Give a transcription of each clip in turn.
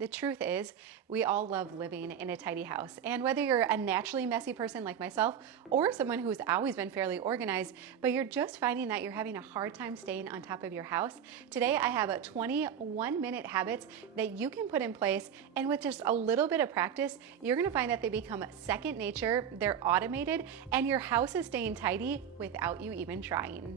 The truth is, we all love living in a tidy house. And whether you're a naturally messy person like myself or someone who's always been fairly organized, but you're just finding that you're having a hard time staying on top of your house, today I have 21-minute habits that you can put in place. And with just a little bit of practice, you're gonna find that they become second nature, they're automated, and your house is staying tidy without you even trying.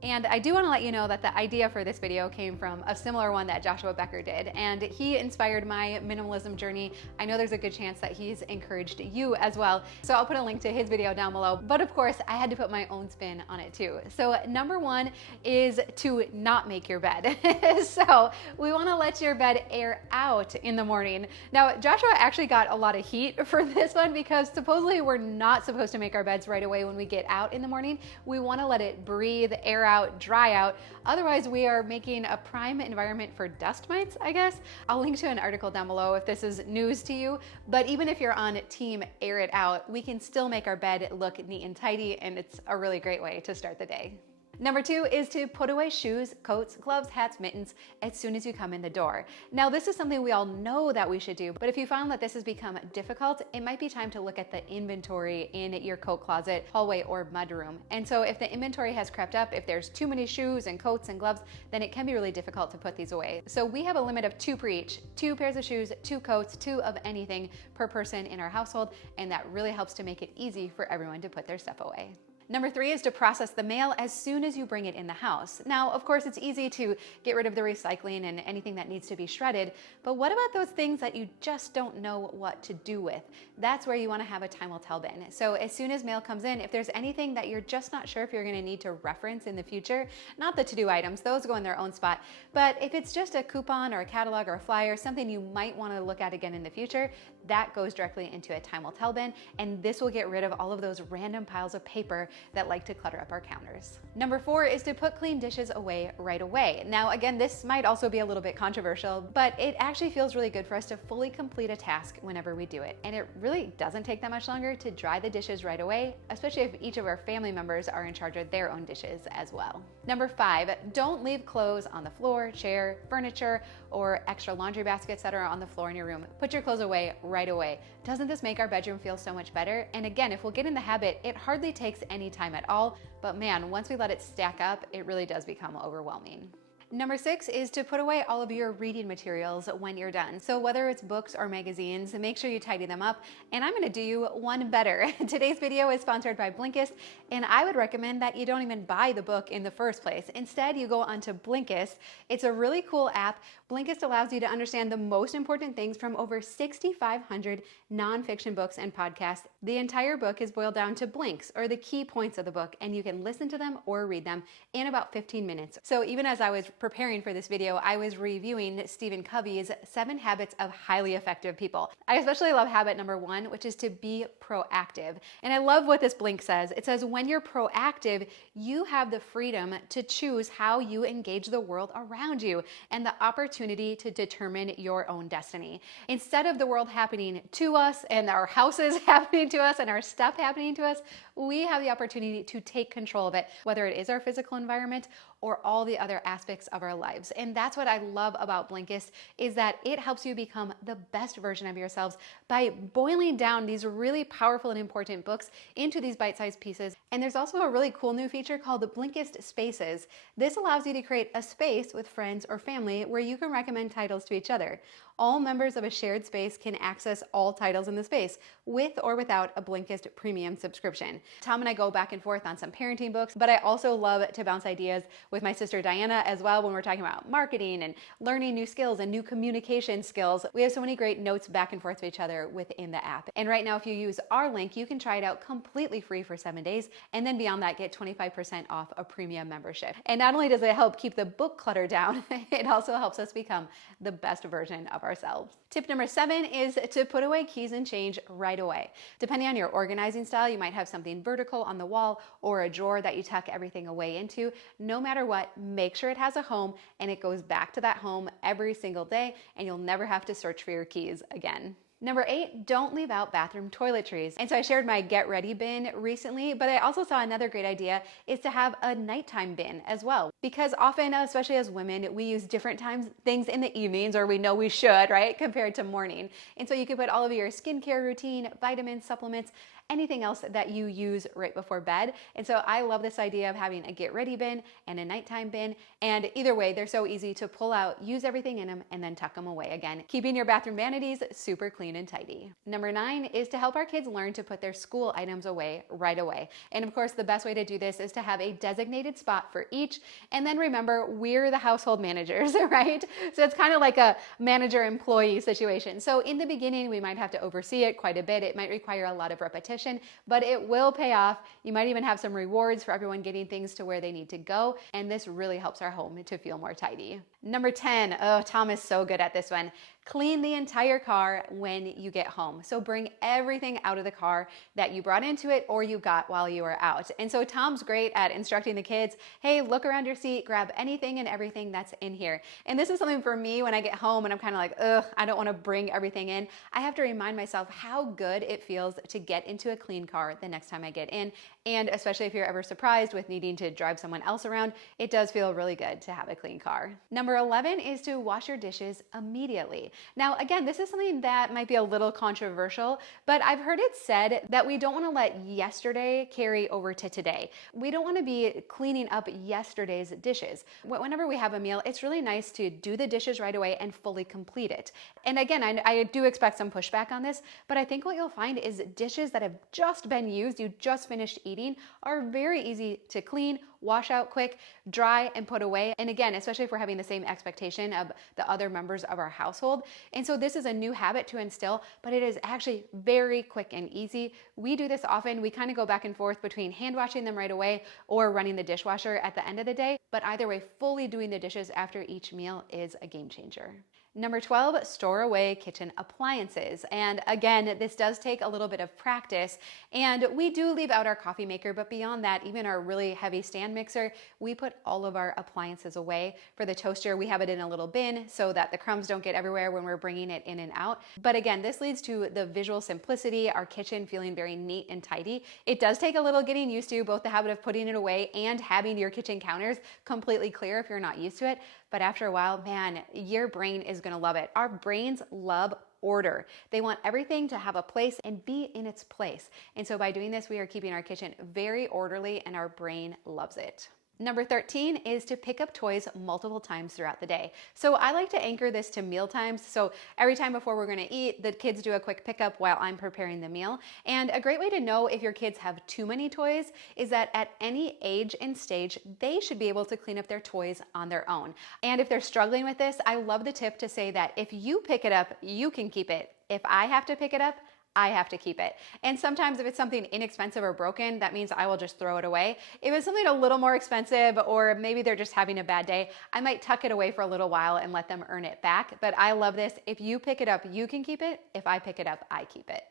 And I do want to let you know that the idea for this video came from a similar one that Joshua Becker did, and he inspired my minimalism journey. I know there's a good chance that he's encouraged you as well, so I'll put a link to his video down below. But of course, I had to put my own spin on it too. So number one is to not make your bed. So we want to let your bed air out in the morning. Now, Joshua actually got a lot of heat for this one because supposedly we're not supposed to make our beds right away when we get out in the morning. We want to let it breathe, air out, dry out. Otherwise, we are making a prime environment for dust mites, I guess. I'll link to an article down below if this is news to you. But even if you're on team air it out, we can still make our bed look neat and tidy, and it's a really great way to start the day. Number two is to put away shoes, coats, gloves, hats, mittens as soon as you come in the door. Now, this is something we all know that we should do, but if you found that this has become difficult, it might be time to look at the inventory in your coat closet, hallway, or mudroom. And so if the inventory has crept up, if there's too many shoes and coats and gloves, then it can be really difficult to put these away. So we have a limit of 2 per each, 2 pairs of shoes, 2 coats, 2 of anything per person in our household, and that really helps to make it easy for everyone to put their stuff away. Number 3 is to process the mail as soon as you bring it in the house. Now, of course, it's easy to get rid of the recycling and anything that needs to be shredded, but what about those things that you just don't know what to do with? That's where you want to have a time will tell bin. So as soon as mail comes in, if there's anything that you're just not sure if you're going to need to reference in the future, not the to-do items, those go in their own spot, but if it's just a coupon or a catalog or a flyer, something you might want to look at again in the future, that goes directly into a time will tell bin, and this will get rid of all of those random piles of paper that like to clutter up our counters. Number 4 is to put clean dishes away right away. Now, again, this might also be a little bit controversial, but it actually feels really good for us to fully complete a task whenever we do it. And it really doesn't take that much longer to dry the dishes right away, especially if each of our family members are in charge of their own dishes as well. Number 5, don't leave clothes on the floor, chair, furniture, or extra laundry baskets that are on the floor in your room. Put your clothes away right away. Doesn't this make our bedroom feel so much better? And again, if we'll get in the habit, it hardly takes any time at all, but man, once we let it stack up, it really does become overwhelming. Number 6 is to put away all of your reading materials when you're done. So whether it's books or magazines, make sure you tidy them up. And I'm gonna do you one better. Today's video is sponsored by Blinkist, and I would recommend that you don't even buy the book in the first place. Instead, you go onto Blinkist. It's a really cool app. Blinkist allows you to understand the most important things from over 6,500 nonfiction books and podcasts. The entire book is boiled down to blinks, or the key points of the book, and you can listen to them or read them in about 15 minutes. So even as I was preparing for this video, I was reviewing Stephen Covey's 7 Habits of Highly Effective People. I especially love habit number 1, which is to be proactive. And I love what this blink says. It says, when you're proactive, you have the freedom to choose how you engage the world around you and the opportunity to determine your own destiny. Instead of the world happening to us and our houses happening to us and our stuff happening to us, we have the opportunity to take control of it, whether it is our physical environment or all the other aspects of our lives. And that's what I love about Blinkist, is that it helps you become the best version of yourselves by boiling down these really powerful and important books into these bite-sized pieces. And there's also a really cool new feature called the Blinkist Spaces. This allows you to create a space with friends or family where you can recommend titles to each other. All members of a shared space can access all titles in the space, with or without a Blinkist premium subscription. Tom and I go back and forth on some parenting books, but I also love to bounce ideas with my sister Diana as well when we're talking about marketing and learning new skills and new communication skills. We have so many great notes back and forth to each other within the app. And right now, if you use our link, you can try it out completely free for 7 days, and then beyond that, get 25% off a premium membership. And not only does it help keep the book clutter down, it also helps us become the best version of ourselves. Tip number 7 is to put away keys and change right away. Depending on your organizing style, you might have something vertical on the wall or a drawer that you tuck everything away into. No matter what, make sure it has a home and it goes back to that home every single day, and you'll never have to search for your keys again. Number 8, don't leave out bathroom toiletries. And so I shared my get ready bin recently, but I also saw another great idea is to have a nighttime bin as well. Because often, especially as women, we use different things in the evenings, or we know we should, right? Compared to morning. And so you could put all of your skincare routine, vitamins, supplements, anything else that you use right before bed. And so I love this idea of having a get ready bin and a nighttime bin. And either way, they're so easy to pull out, use everything in them, and then tuck them away again, keeping your bathroom vanities super clean and tidy. Number 9 is to help our kids learn to put their school items away right away. And of course, the best way to do this is to have a designated spot for each. And then remember, we're the household managers, right? So it's kind of like a manager-employee situation. So in the beginning, we might have to oversee it quite a bit. It might require a lot of repetition, but it will pay off. You might even have some rewards for everyone getting things to where they need to go. And this really helps our home to feel more tidy. Number 10, oh, Tom is so good at this one. Clean the entire car when you get home. So bring everything out of the car that you brought into it or you got while you were out. And so Tom's great at instructing the kids, hey, look around your seat, grab anything and everything that's in here. And this is something for me when I get home and I'm kind of like, ugh, I don't want to bring everything in. I have to remind myself how good it feels to get into a clean car the next time I get in. And especially if you're ever surprised with needing to drive someone else around, it does feel really good to have a clean car. Number 11 is to wash your dishes immediately. Now, again, this is something that might be a little controversial, but I've heard it said that we don't want to let yesterday carry over to today. We don't want to be cleaning up yesterday's dishes. Whenever we have a meal, it's really nice to do the dishes right away and fully complete it. And again, I do expect some pushback on this, but I think what you'll find is dishes that have just been used, you just finished eating, are very easy to clean, wash out quick, dry, and put away. And again, especially if we're having the same expectation of the other members of our household. And so this is a new habit to instill, but it is actually very quick and easy. We do this often. We kind of go back and forth between hand washing them right away or running the dishwasher at the end of the day. But either way, fully doing the dishes after each meal is a game changer. Number 12, store away kitchen appliances. And again, this does take a little bit of practice. And we do leave out our coffee maker, but beyond that, even our really heavy stand mixer, we put all of our appliances away. For the toaster, we have it in a little bin so that the crumbs don't get everywhere when we're bringing it in and out. But again, this leads to the visual simplicity, our kitchen feeling very neat and tidy. It does take a little getting used to, both the habit of putting it away and having your kitchen counters completely clear if you're not used to it. But after a while, man, your brain is going to love it. Our brains love order. They want everything to have a place and be in its place. And so by doing this, we are keeping our kitchen very orderly and our brain loves it. Number 13 is to pick up toys multiple times throughout the day. So I like to anchor this to meal times. So every time before we're going to eat, the kids do a quick pickup while I'm preparing the meal. And a great way to know if your kids have too many toys is that at any age and stage, they should be able to clean up their toys on their own. And if they're struggling with this, I love the tip to say that if you pick it up, you can keep it. If I have to pick it up, I have to keep it. And sometimes if it's something inexpensive or broken, that means I will just throw it away. If it's something a little more expensive, or maybe they're just having a bad day, I might tuck it away for a little while and let them earn it back. But I love this. If you pick it up, you can keep it. If I pick it up, I keep it.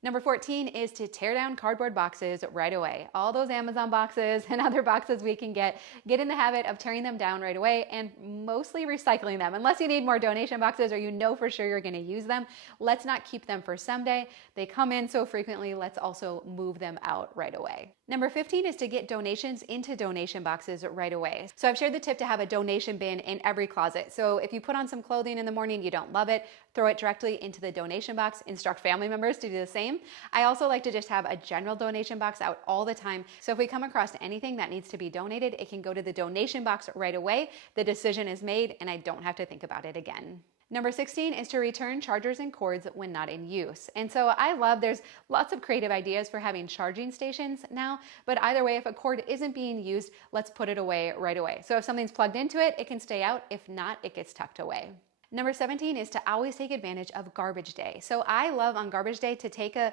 Number 14 is to tear down cardboard boxes right away. All those Amazon boxes and other boxes we can get in the habit of tearing them down right away and mostly recycling them. Unless you need more donation boxes or you know for sure you're going to use them, let's not keep them for someday. They come in so frequently, let's also move them out right away. Number 15 is to get donations into donation boxes right away. So I've shared the tip to have a donation bin in every closet. So if you put on some clothing in the morning, you don't love it, throw it directly into the donation box. Instruct family members to do the same. I also like to just have a general donation box out all the time. So if we come across anything that needs to be donated, it can go to the donation box right away. The decision is made and I don't have to think about it again. Number 16 is to return chargers and cords when not in use. And so there's lots of creative ideas for having charging stations now, but either way, if a cord isn't being used, let's put it away right away. So if something's plugged into it, it can stay out. If not, it gets tucked away. Number 17 is to always take advantage of garbage day. So I love on garbage day to take a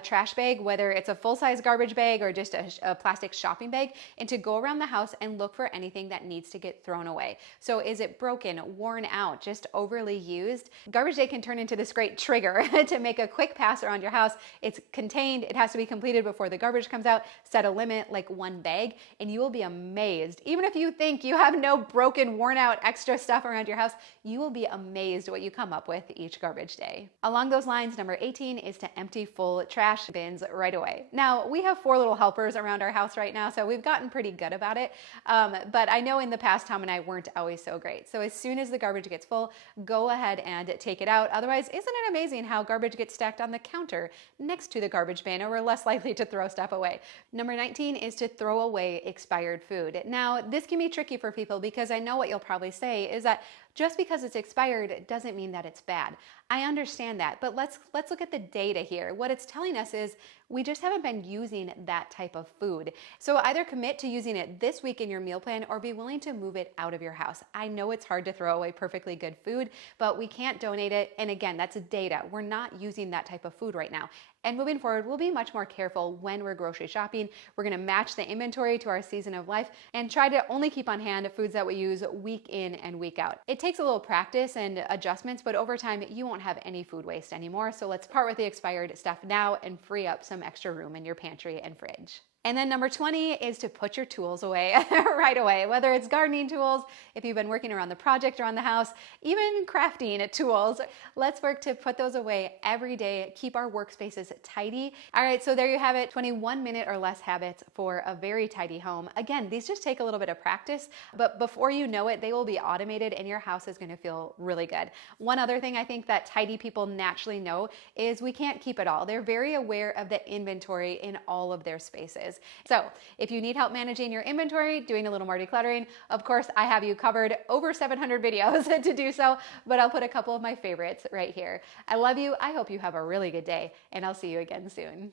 trash bag, whether it's a full-size garbage bag or just a plastic shopping bag, and to go around the house and look for anything that needs to get thrown away. So is it broken, worn out, just overly used? Garbage day can turn into this great trigger to make a quick pass around your house. It's contained, it has to be completed before the garbage comes out. Set a limit like one bag and you will be amazed. Even if you think you have no broken, worn out extra stuff around your house, you will be amazed what you come up with each garbage day. Along those lines, number 18 is to empty full trash bins right away. Now, we have 4 little helpers around our house right now, so we've gotten pretty good about it. But I know in the past, Tom and I weren't always so great. So as soon as the garbage gets full, go ahead and take it out. Otherwise, isn't it amazing how garbage gets stacked on the counter next to the garbage bin, and we're less likely to throw stuff away. Number 19 is to throw away expired food. Now, this can be tricky for people because I know what you'll probably say is that just because it's expired doesn't mean that it's bad. I understand that, but let's look at the data here. What it's telling us is we just haven't been using that type of food. So either commit to using it this week in your meal plan or be willing to move it out of your house. I know it's hard to throw away perfectly good food, but we can't donate it. And again, that's data. We're not using that type of food right now. And moving forward, we'll be much more careful when we're grocery shopping. We're gonna match the inventory to our season of life and try to only keep on hand foods that we use week in and week out. It takes a little practice and adjustments, but over time, you won't have any food waste anymore. So let's part with the expired stuff now and free up some extra room in your pantry and fridge. And then number 20 is to put your tools away right away, whether it's gardening tools, if you've been working around the project around the house, even crafting tools. Let's work to put those away every day, keep our workspaces tidy. All right, so there you have it, 21 minute or less habits for a very tidy home. Again, these just take a little bit of practice, but before you know it, they will be automated and your house is gonna feel really good. One other thing I think that tidy people naturally know is we can't keep it all. They're very aware of the inventory in all of their spaces. So if you need help managing your inventory, doing a little more decluttering, of course, I have you covered, over 700 videos to do so, but I'll put a couple of my favorites right here. I love you. I hope you have a really good day, and I'll see you again soon.